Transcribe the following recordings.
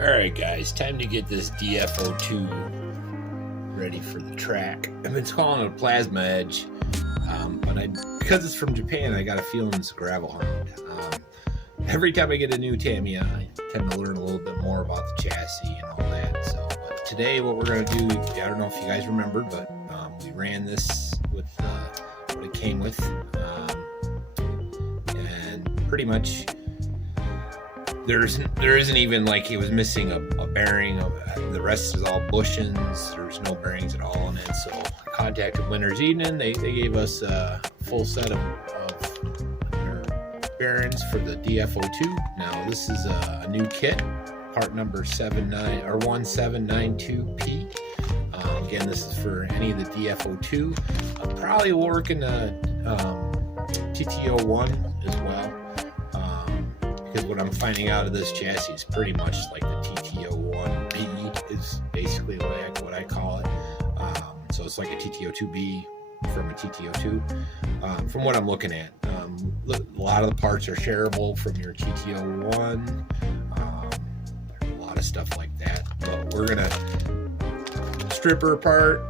Alright guys, time to get this DF-02 ready for the track. I've been calling it a plasma edge, but because it's from Japan, I got a feeling it's a gravel hound. Every time I get a new Tamiya, I tend to learn a little bit more about the chassis and all that. So today what we're going to do, I don't know if you guys remember, but we ran this with what it came with, and pretty much there isn't even, like, it was missing a bearing. The rest is all bushings. There's no bearings at all in it. So I contacted Winter's Evening. They gave us a full set of their bearings for the DF-02. Now this is a new kit, part number 1792P. Again, this is for any of the DF-02. I'll probably work in the TT-01 as well. Because what I'm finding out of this chassis is pretty much like the TT-01B is basically what I call it. So it's like a TT-02B from a TT-02. From what I'm looking at, a lot of the parts are shareable from your TT-01. A lot of stuff like that. But we're gonna strip her apart,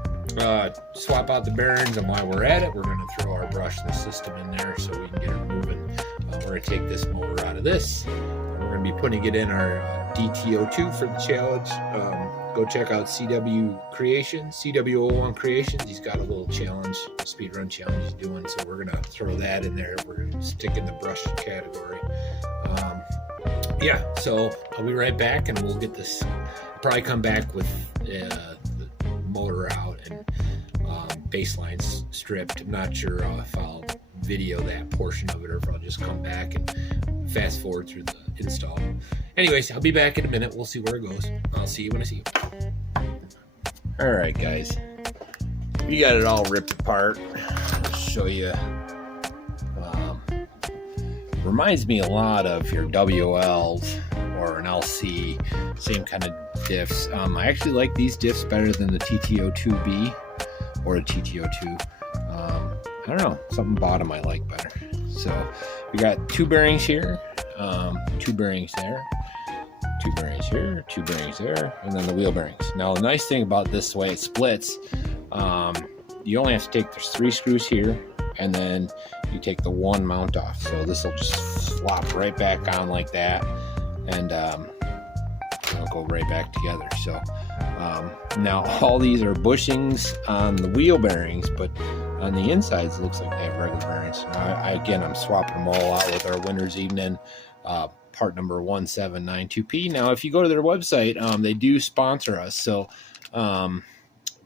swap out the bearings, and while we're at it, we're gonna throw our brushless system in there so we can get her moving. We're going to take this motor out of this. We're going to be putting it in our DT-02 for the challenge. Go check out CW01 Creations. He's got a little challenge, speedrun challenge he's doing. So we're going to throw that in there. We're going to stick in the brush category. Yeah, so I'll be right back and we'll get this. I'll probably come back with the motor out and baselines stripped. I'm not sure if I'll video that portion of it or if I'll just come back and fast forward through the install. Anyways, I'll be back in a minute. We'll see where it goes. I'll see you when I see you. Alright guys, we got it all ripped apart. I'll show you. Reminds me a lot of your WLs or an LC, same kind of diffs. I actually like these diffs better than the TT-02B or the TT-02. I don't know, something bottom I like better. So we got two bearings here, two bearings there, two bearings here, two bearings there, and then the wheel bearings. Now the nice thing about this way it splits, you only have to take, there's 3 screws here, and then you take the one mount off. So this will just slop right back on like that, and it'll go right back together. So now all these are bushings on the wheel bearings, but on the insides, it looks like they have regular bearings. Again, I'm swapping them all out with our Winter's Evening part number 1792P. Now, if you go to their website, they do sponsor us. So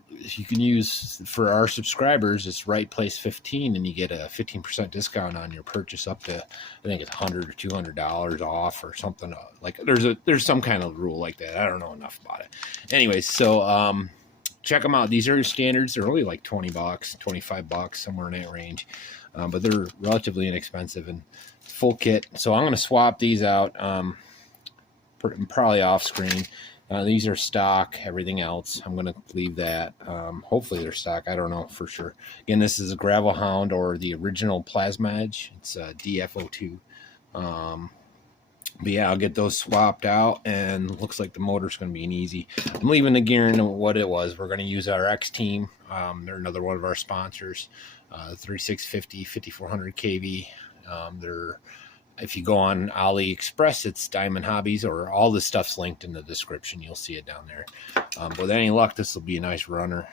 you can use, for our subscribers, it's Right Place 15, and you get a 15% discount on your purchase up to, I think it's $100 or $200 off or something. Like there's some kind of rule like that. I don't know enough about it. Anyways, so check them out. These are standards. They're only like $20, $25, somewhere in that range. But they're relatively inexpensive and full kit. So I'm going to swap these out, probably off screen. These are stock, everything else I'm going to leave that. Hopefully they're stock. I don't know for sure. Again, this is a gravel hound or the original plasma edge. It's a DF-02. But yeah, I'll get those swapped out, and looks like the motor's going to be an easy. I'm leaving the gear in what it was. We're going to use our XTeam. They're another one of our sponsors. 3650, 5400 kV. If you go on AliExpress, it's Diamond Hobbies, or all this stuff's linked in the description. You'll see it down there. But with any luck, this will be a nice runner.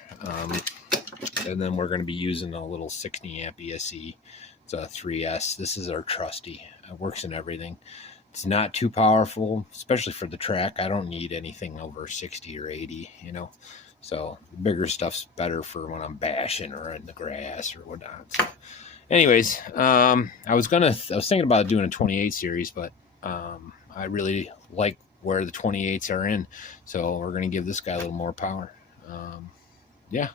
And then we're going to be using a little 60 amp ESC. It's a 3S. This is our trusty. It works in everything. It's not too powerful, especially for the track. I don't need anything over 60 or 80, you know. So the bigger stuff's better for when I'm bashing or in the grass or whatnot. So anyways, I was thinking about doing a 28 series, but I really like where the 28s are in. So we're gonna give this guy a little more power. Yeah.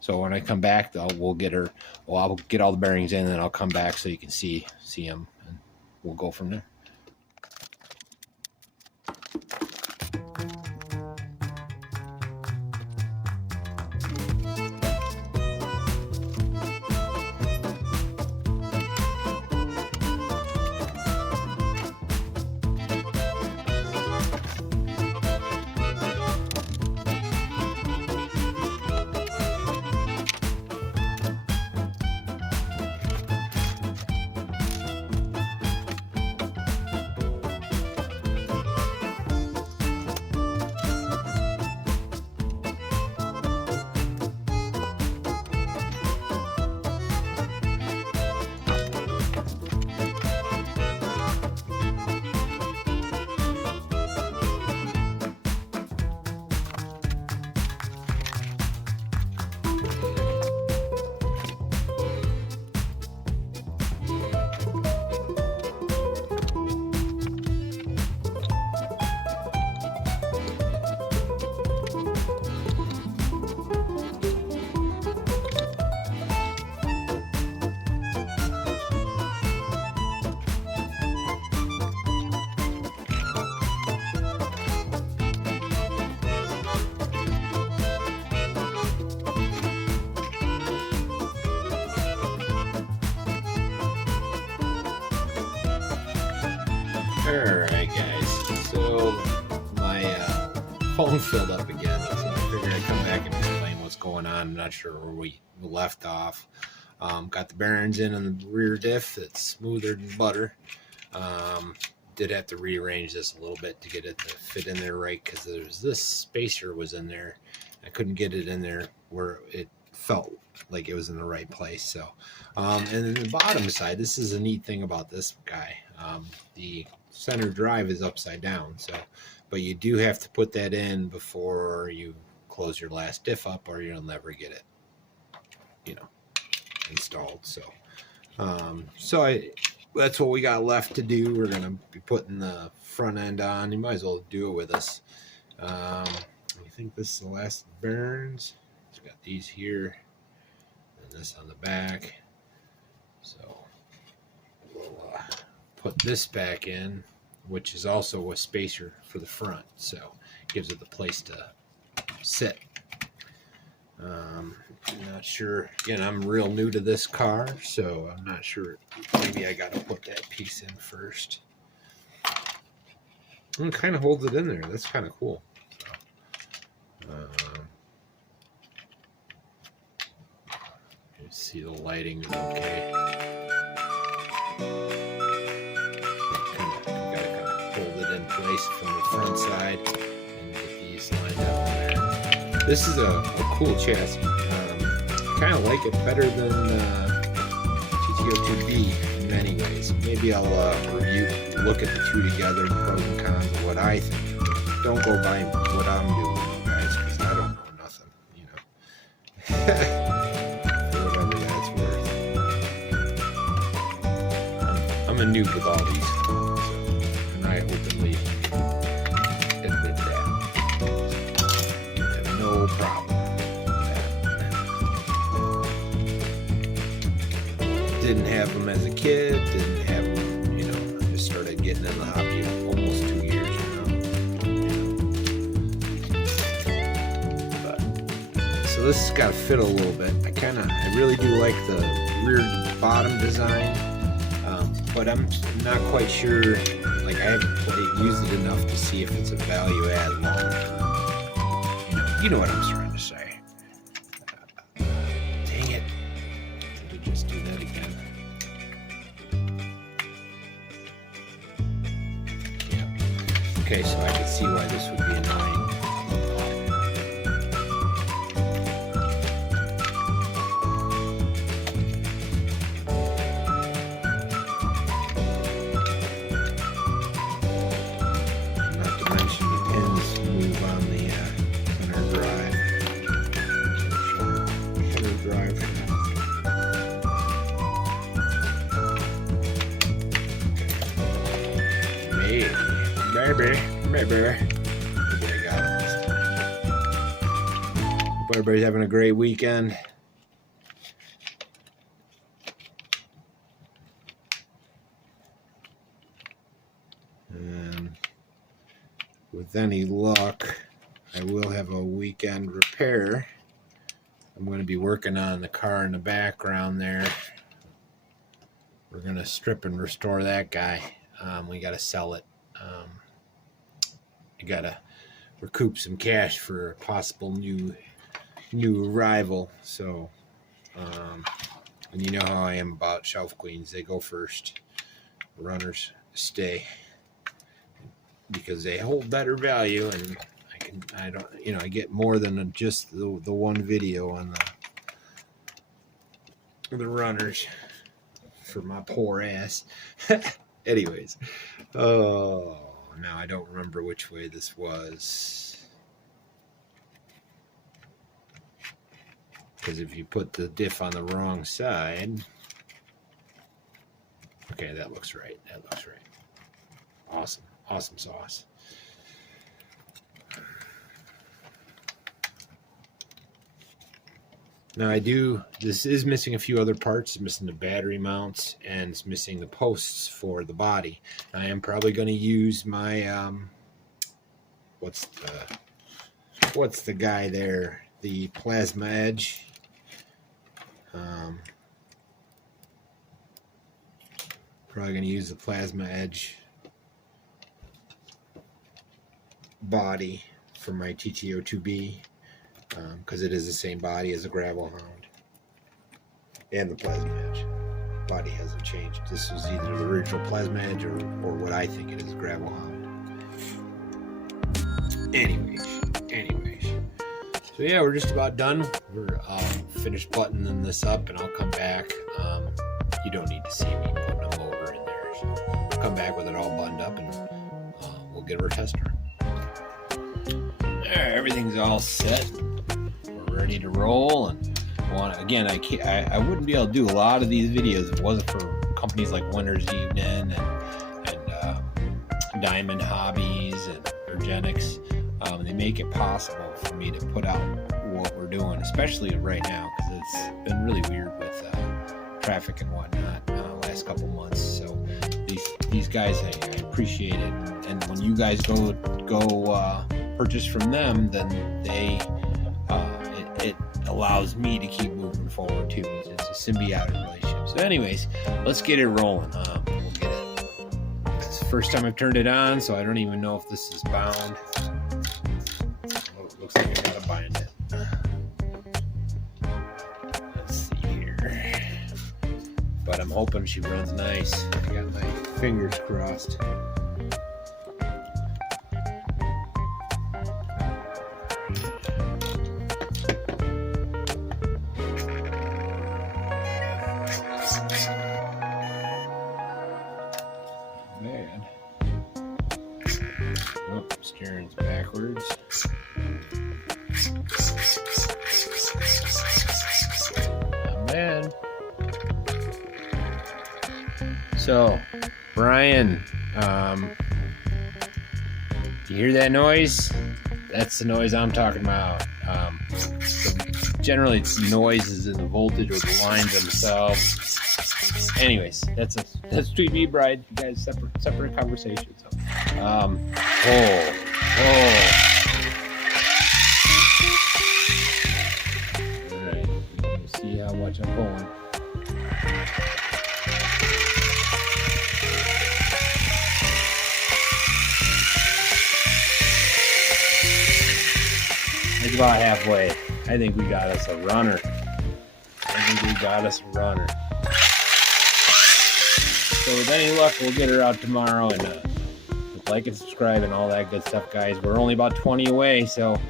So when I come back, I'll get all the bearings in, and then I'll come back so you can see them, and we'll go from there. Alright guys, so my phone filled up again, so I figured I'd come back and explain what's going on. I'm not sure where we left off. Got the bearings in on the rear diff. It's smoother than butter. Did have to rearrange this a little bit to get it to fit in there right, because there's this spacer was in there. I couldn't get it in there where it felt like it was in the right place. So and then the bottom side, this is a neat thing about this guy. The center drive is upside down, so but you do have to put that in before you close your last diff up, or you'll never get it, you know, installed. So that's what we got left to do. We're gonna be putting the front end on. You might as well do it with us. I think this is the last bearings. It's got these here and this on the back, so we'll put this back in, which is also a spacer for the front, so it gives it the place to sit. I'm not sure, again, I'm real new to this car, so I'm not sure. Maybe I gotta put that piece in first. And it kind of holds it in there. That's kind of cool. You see the lighting is okay. Place from the front side and get these lined up in there. This is a cool chassis. I kind of like it better than TT-02B in many ways. Maybe I'll look at the two together, pros and cons of what I think. Don't go by what I'm doing, guys, because I don't know nothing, you know. For whatever that's worth. I'm a noob with all these, and I openly admit that. I have no problem with that. Didn't have them as a kid, didn't have them, you know, I just started getting in the hobby almost 2 years ago. But, so this has got to fit a little bit. I really do like the rear bottom design, but I'm not quite sure. Like, I haven't used it enough to see if it's a value add long term. You know what I'm trying to say. Dang it. Did we just do that again? Yeah. Okay, so I can see why this would be annoying. Maybe. Okay, I got it this time. Hope everybody's having a great weekend. And with any luck, I will have a weekend repair. I'm going to be working on the car in the background there. We're going to strip and restore that guy. We got to sell it. I gotta recoup some cash for a possible new arrival. So, and you know how I am about shelf queens. They go first. Runners stay because they hold better value, and I get more than just the one video on the runners for my poor ass. Anyways, oh. Now I don't remember which way this was, because if you put the diff on the wrong side, okay, that looks right. That looks right. Awesome sauce. Now this is missing a few other parts. It's missing the battery mounts, and it's missing the posts for the body. I am probably going to use my, what's the guy there? The Plasma Edge. Probably going to use the Plasma Edge body for my TT-02B, because it is the same body as a Gravel Hound, and the Plasma Edge. Body hasn't changed. This was either the original Plasma Edge or what I think it is, Gravel Hound. Anyways. So yeah, we're just about done. We're finished buttoning this up, and I'll come back. You don't need to see me putting a motor in there, so I'll come back with it all buttoned up, and we'll give her a test run. There, everything's all set. We're ready to roll, and again, I wouldn't be able to do a lot of these videos if it wasn't for companies like Winter's Evening and Diamond Hobbies and Ergenics. They make it possible for me to put out what we're doing, especially right now, because it's been really weird with traffic and whatnot last couple months. So these guys, I appreciate it, and when you guys go purchase from them, then it allows me to keep moving forward too. It's a symbiotic relationship. So anyways, let's get it rolling. We'll get it. It's the first time I've turned it on, so I don't even know if this is bound. Looks like I gotta bind it. Let's see here. But I'm hoping she runs nice. I got my fingers crossed. Bad. Oh, steering's backwards. So, Brian, you hear that noise? That's the noise I'm talking about. Generally, it's noises in the voltage or the lines themselves. Anyways, that's Tweet Me Bride. You guys separate conversations. So, All right, we'll see how much I'm pulling. It's about halfway. I think we got us a runner. So with any luck, we'll get her out tomorrow, and like and subscribe and all that good stuff, guys. We're only about 20 away, so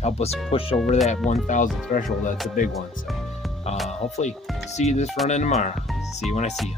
help us push over that 1,000 threshold. That's a big one. So hopefully see you this running tomorrow. See you when I see you.